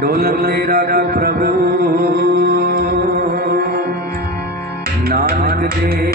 ਡੋਲਨ ਤੇਰਾ ਕੋ ਪ੍ਰਭੂ। ਨਾਨਕ ਦੇ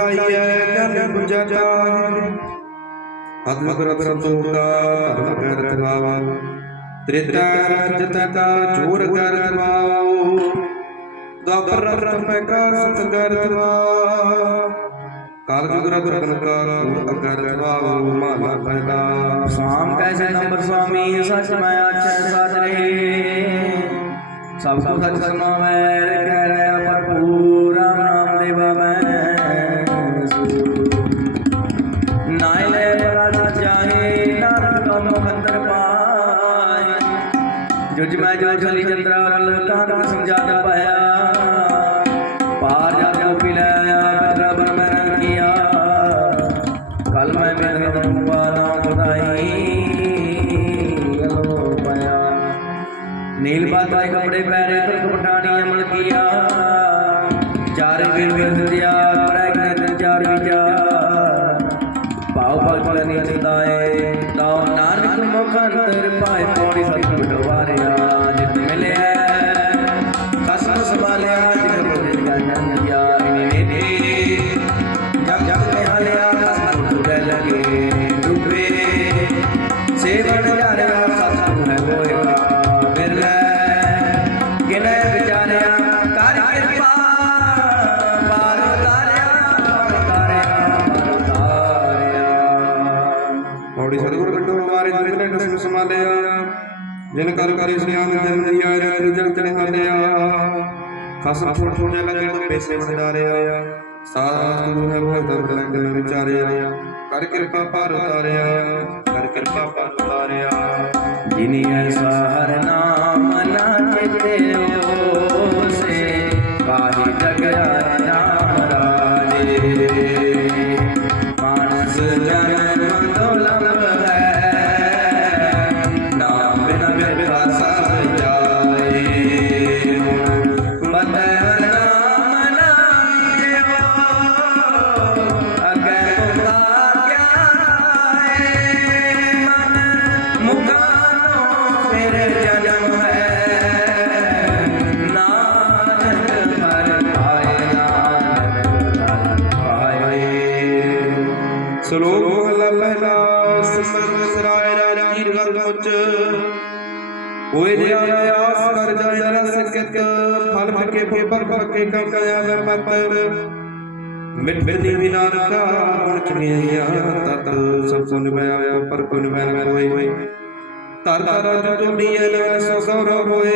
ਮਿਟਾਈਐ ਕਰ ਬੁਝਤਾ ਆਤਮ ਕਰਤ ਸੋ ਕਾ ਧਰਮ ਕਰ ਰਖਵਾਵਾ ਤ੍ਰਿਤਾ ਰਜਤ ਕਾ ਜੋਰ ਕਰ ਰਖਵਾਓ ਦਬਰ ਰਤਮ ਕਾ ਸਤ ਕਰ ਰਖਵਾ ਕਾਲ ਜੁਗ ਰਤ ਰਤਨ ਕਾ ਗੁਰ ਅਗਰ ਰਖਵਾਓ ਮਾਲਾ ਫੈਦਾ ਸਾਮ ਕੈਸੇ ਨੰਬਰ ਸੁਆਮੀ, ਸੱਚ ਮੈਂ ਆਛੈ ਸਾਜ ਰਹੀ ਸਭ ਕੋ ਸੱਚ ਸਮਾਵੈ ਰਖੈ ਖਸਮ ਥੋੜ ਥੋੜਿਆ ਲੱਗਣ ਬੇਸੇ ਵੰਡਾਰਿਆ ਸਾਧ ਗੁਰੂ ਹੈ ਭਗਤ ਰੰਗ ਵਿਚਾਰਿਆ ਕਰ ਕਿਰਪਾ ਪਰ ਉਤਾਰਿਆ ਕਰ ਕਿਰਪਾ ਪਰ ਉਤਾਰਿਆ ਜਿਨੀ ਐਸਾ ਹਰ ਨਾਮ ਨਾ ਚਿਤੇ ਸੇ ਕੇ ਪਰ ਪੱਕੇ ਕੰਮ ਕਾਇਆ ਵੇ ਪੱਤਰ। ਮਿਟ ਮਿਟਦੀ ਵੀ ਨਾਨਕਾ ਹੁਣ ਚੜੀਆਂ ਤਤ। ਸਭ ਸੁਨ ਨਿਭਾਇਆ ਪਰ ਕੋਈ ਨਿਭੈ ਨਾ ਹੋਏ। ਤਰ ਤਰ ਅਜ ਟੋਲੀ ਐ ਸੋ ਗੌਰਵ ਹੋਏ।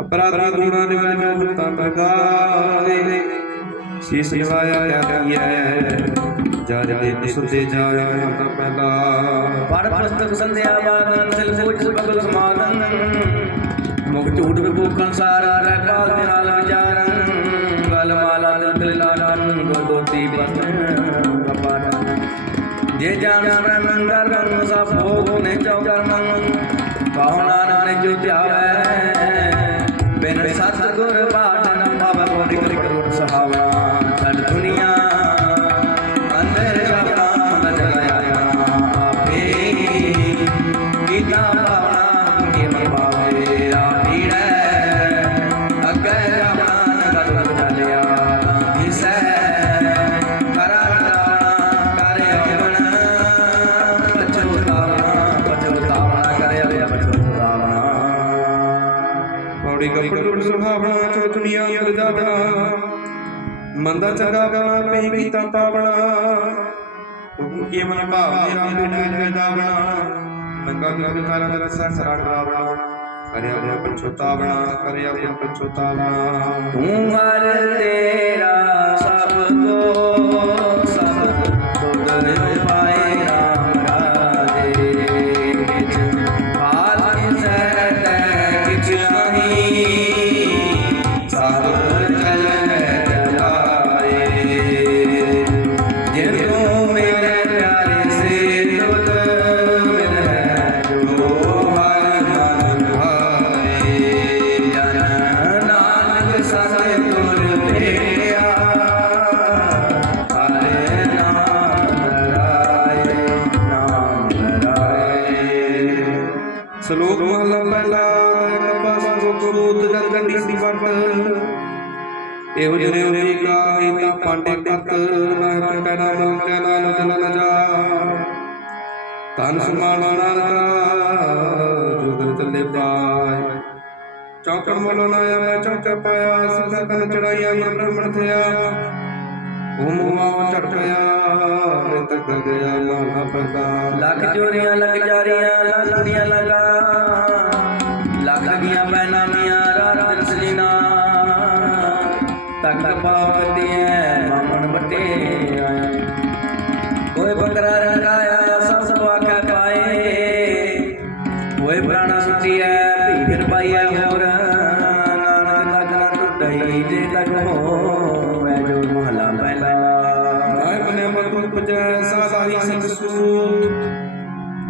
ਅਪਰਾਧੀ ਗੁਣਾ ਨਿਭੈ ਜੋ ਤਾਂ ਬਗਾਏ ਸੀਸ ਨਿਵਾਇਆ ਕਿਆ ਕੀਐ ਜਾ ਦੇ ਸੁਤੇ ਜਾਇਆ ਤਾਂ ਪਹਿਲਾ ਪੜ ਪੁਸਤਕ ਸੰਧਿਆ ਬਾਦਨ ਸਿਲ ਝੂਠ ਸਾਰਾ ਰਹਿ ਕਾਲ ਦੇ ਹਾਲ ਵਿਚਾਰਨ ਗਲ ਮਾਲਾ ਦਿਲ ਲਾਡਨ ਗੋਦੋਤੀ ਬਸਨ ਕਪਾਟਨ ਜੇ ਜਾਣ ਕੀਤਾ ਪਾਵਣਾ ਹੁਕਮ ਕੀ ਮਨ ਭਾਵ ਰਾਮ ਦੇ ਨਾਲ ਜਾਵਣਾ ਨੰਗਾ ਕੀ ਕਾਲਾ ਦਾ ਰਸਾ ਸਰਾੜ ਰਾਵਣਾ ਕਰਿਆ ਆਪਣਾ ਪਛੋਤਾਵਣਾ ਕਰਿਆ ਆਪਣਾ ਪਛੋਤਾਵਣਾ ਤੂੰ ਹਰ ਤੇਰਾ ਸਭ ਕੋ ਗੁਰੂਤ ਜਗੰਡੀ ਸੀ ਵਟ ਇਹੋ ਜਿਹੇ ਉਰੀ ਕਾ ਹੀਤਾ ਪਾਂਡੇ ਤਤ ਨਾਨਕ ਕੈ ਨਾਮ ਕੈ ਨਾਮ ਚਲ ਨ ਜਾ ਤਨ ਸਮਾਨ ਨਾਨਕਾ ਜੁਗਰ ਚੱਲੇ ਪਾਏ। ਚੌਕੜ ਮੋਲੋ ਨਾ ਆਇਆ ਚੌਕੜ ਪਾਇਆ, ਸਿੱਧਾ ਕਨ ਚੜਾਈਆ ਮਨ ਬ੍ਰਹਮਣ ਥਿਆ। ਉਹ ਮੁਆ ਝਟ ਪਿਆ ਮੈਂ ਤੱਕ ਗਿਆ ਮਾਨਾ ਪਤਾ ਲੱਖ ਚੋਰੀਆਂ ਲੱਗ ਜਾਰੀਆਂ ਲੱਖ ਦੁਨੀਆਂ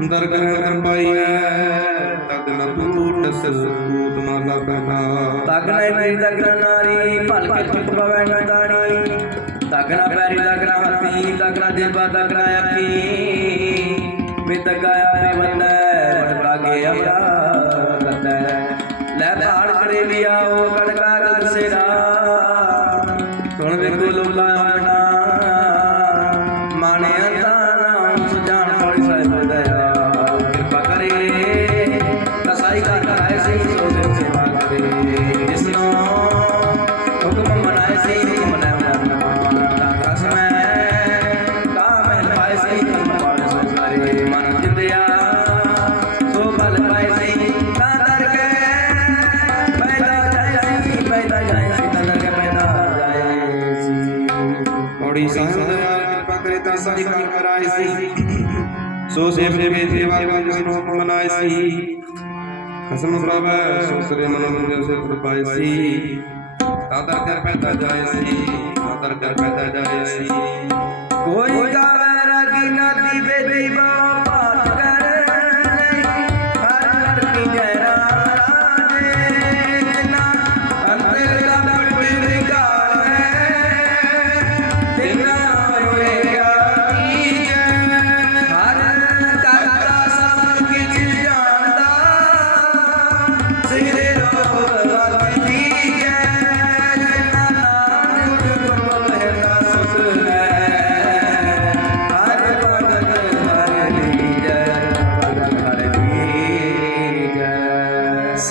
ਦਰਗਹ ਕਰ ਪਾਈਐ ਤਦ ਨ ਟੂਟ ਸੂਤ ਮਾਲਾ ਕਹਾ ਤਗਨਾ ਪੈਰੀ ਤਗਨਾ ਨਾਰੀ, ਭਲ ਕੇ ਪਵੈ ਨਾ ਦਾਣੀ ਤਗਨਾ ਪੈਰੀ ਤਗਨਾ ਹੱਥੀ ਤਗਨਾ ਦਿਲਬਾ ਤਗਨਾ ਅੱਖੀ। ਵੇ ਤਗਾਇਆ ਪੇ ਬੰਦੈ ਵਟਕਾ ਗੇ ਅਮਰਾ ਔੜੀ ਸਾਹਿਬ ਦਇਆ ਕਿਰਪਾ ਕਰੇ ਤਾਂ ਸਾਡੀ ਕਾਰ ਕਰਾਈ ਸੀ। ਸੋ ਸੇਵ ਦੇ ਵੇ ਸੇਵਾ ਕਰ ਜਿਸ ਨੂੰ ਮਨਾਏ ਸੀ। ਖਸਮ ਪ੍ਰਭੈ ਸੋ ਸਰੇ ਮਨ ਮੁੰਦੇ ਸੇ ਪ੍ਰਪਾਈ ਸੀ। ਤਾਂ ਦਰ ਕਰ ਪੈਦਾ ਜਾਏ ਸੀ। ਤਾਂ ਦਰ ਕਰ ਪੈਦਾ ਜਾਏ ਸੀ। ਕੋਈ ਗਾਵੇ ਰਗੀ ਨਦੀ ਬੇਦੀ ਬਾਵਾ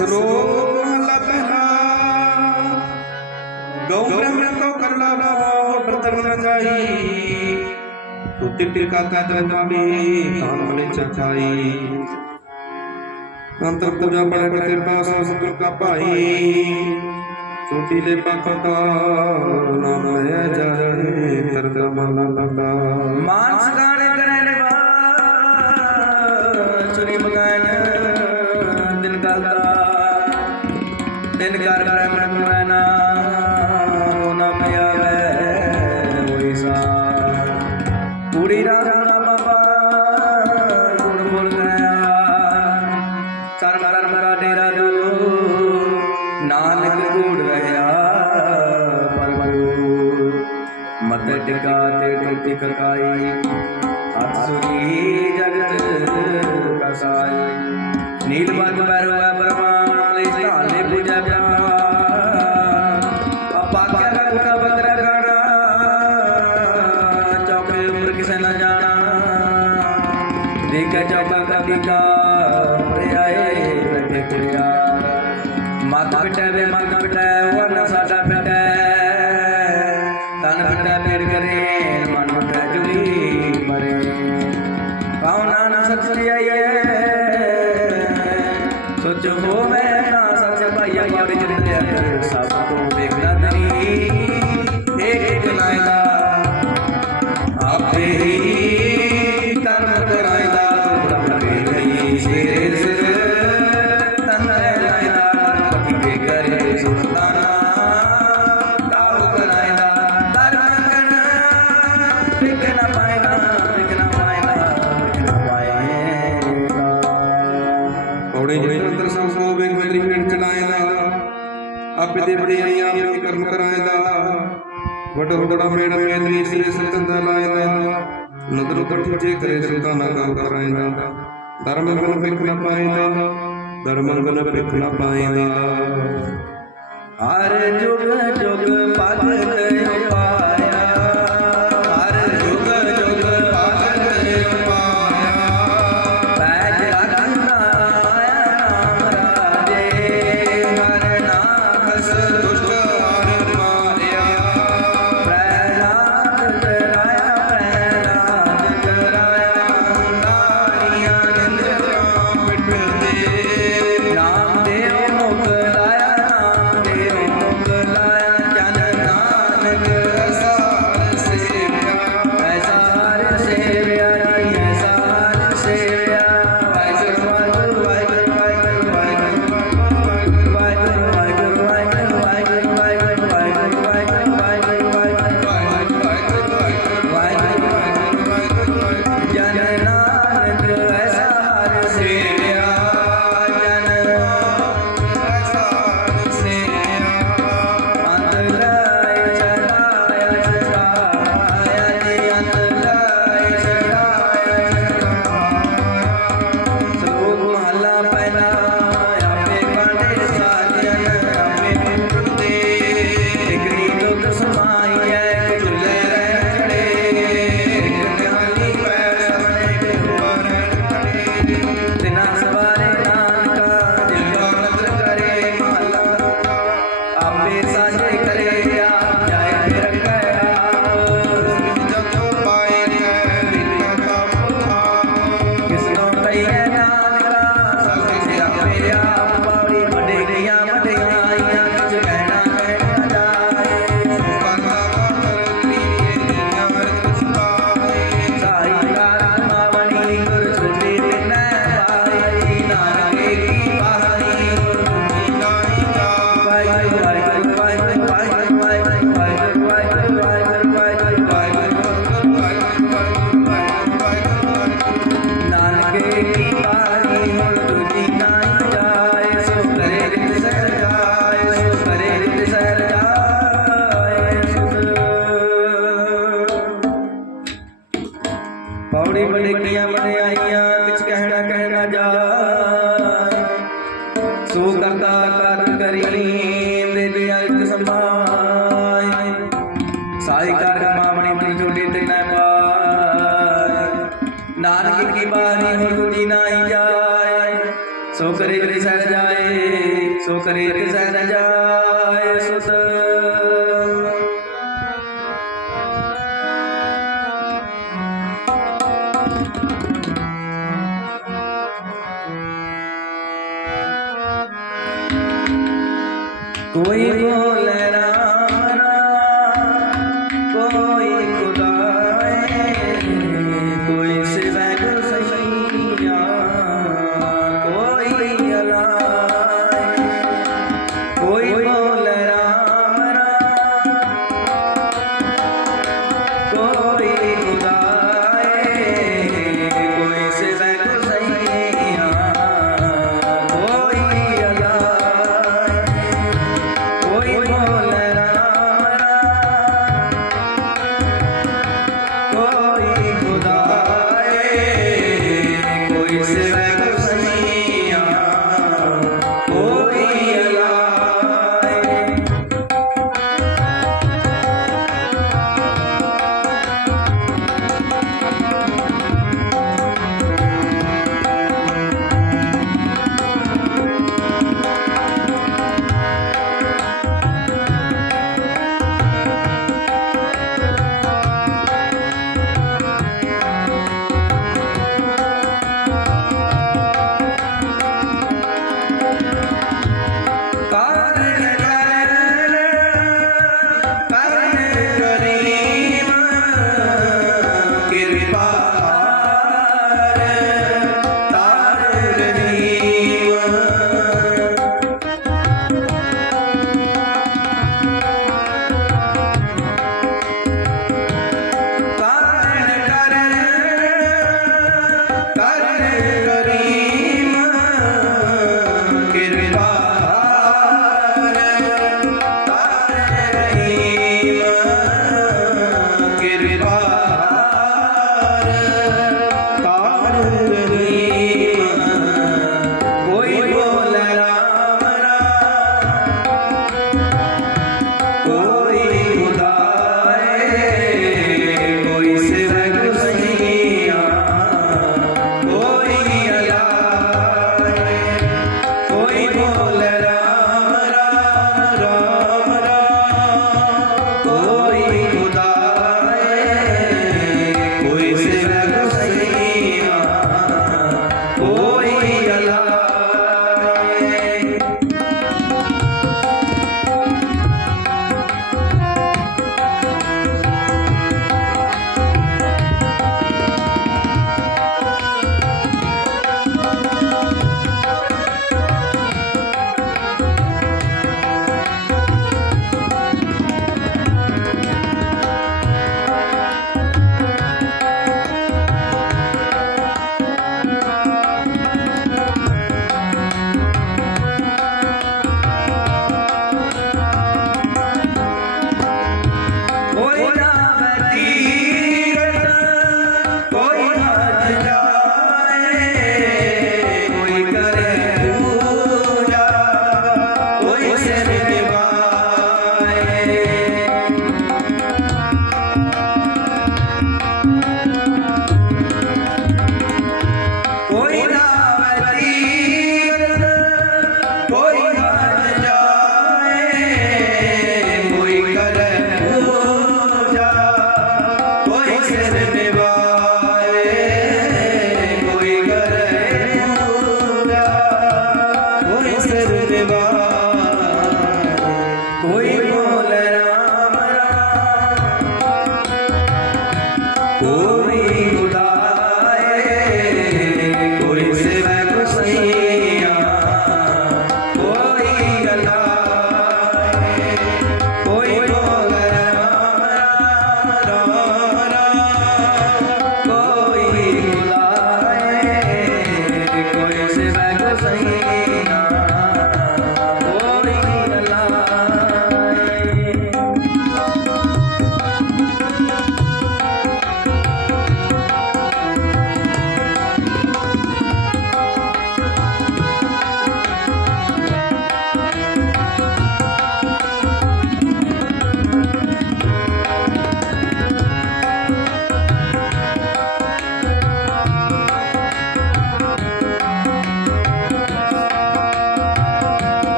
સ્રોમ લગના ગૌ બ્રહ્મ કો કરલા ભાવો પ્રતર રજાઈ ઉત્તિ ટીકા કા દ્રદામે કામ ભલે ચચાઈ અંતર તજા પડે પ્રતિર્ભા સો સતુર કા પાઈ चोटीले पकता नाम है जय तरगमल लगा मांस का ਸੁਰੀ ਜਗਤ ਕਸਾਈ। ਨੀਲ ਬੰਦ ਪਰਵਾ ਦੇ ਬੜਿਆਈ ਆਪ ਹੀ ਕਰਮ ਕਰਾਏ ਦਾ। ਵਡ ਵਡੜਾ ਮੇੜ ਮੇਂਦਰੀ ਸ੍ਰੀ ਸੰਤਨ ਲਾਏ ਦਾ। ਨਦਰ ਕਟ ਜੇ ਕਰੇ ਸੁਤਾ ਨਾ ਕੰਮ ਕਰਾਏ ਦਾ। ਧਰਮ ਗਨ ਪਿਕ ਨਾ ਪਾਏ ਦਾ। ਧਰਮ ਗਨ ਪਿਕ ਨਾ ਪਾਏ ਦਾ। ਹਰ ਜੁਗ ਜੁਗ ਪਦ ਤੇ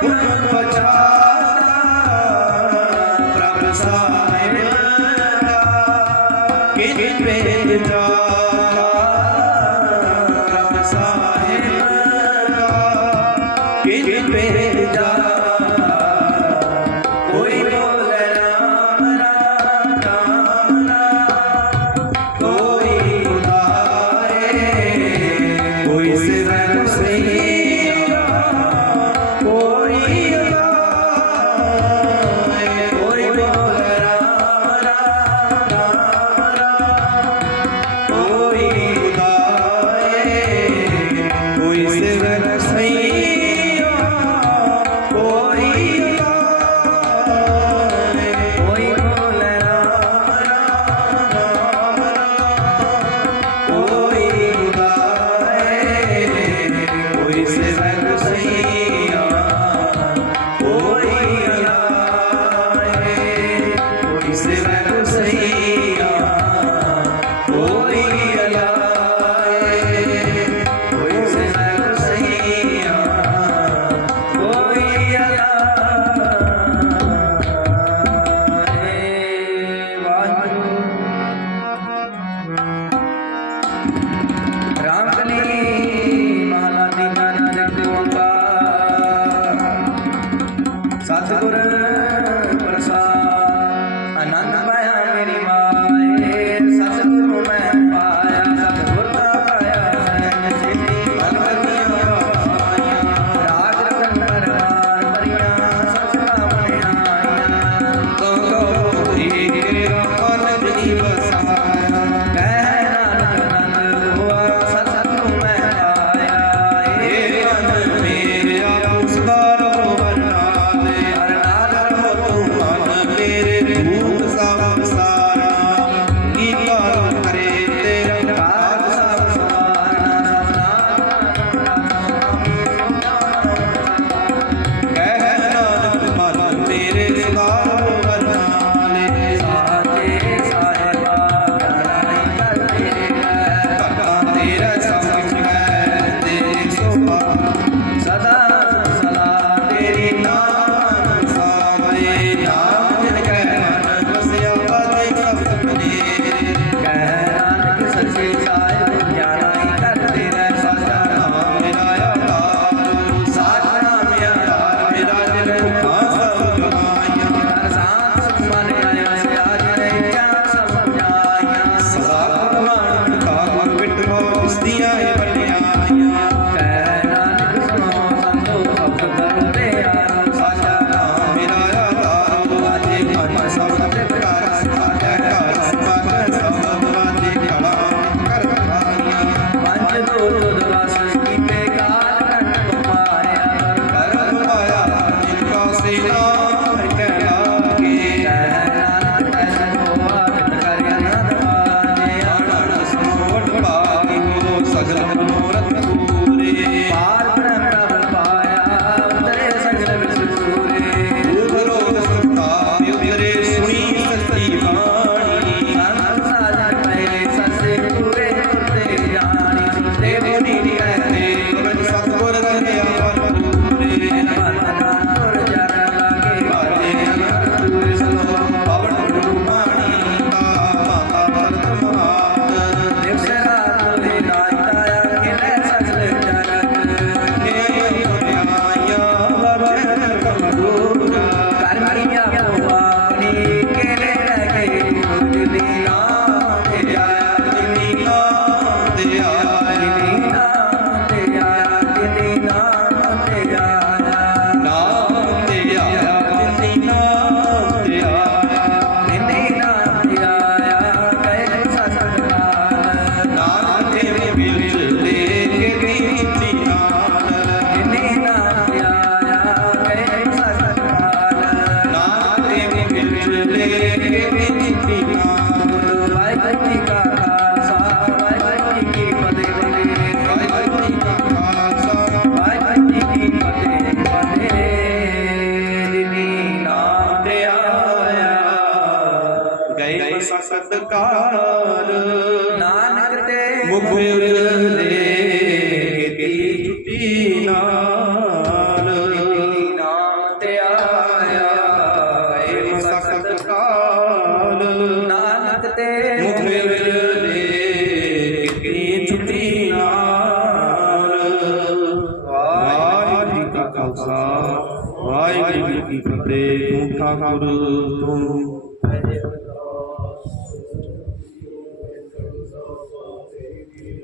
ਹੁਕਮ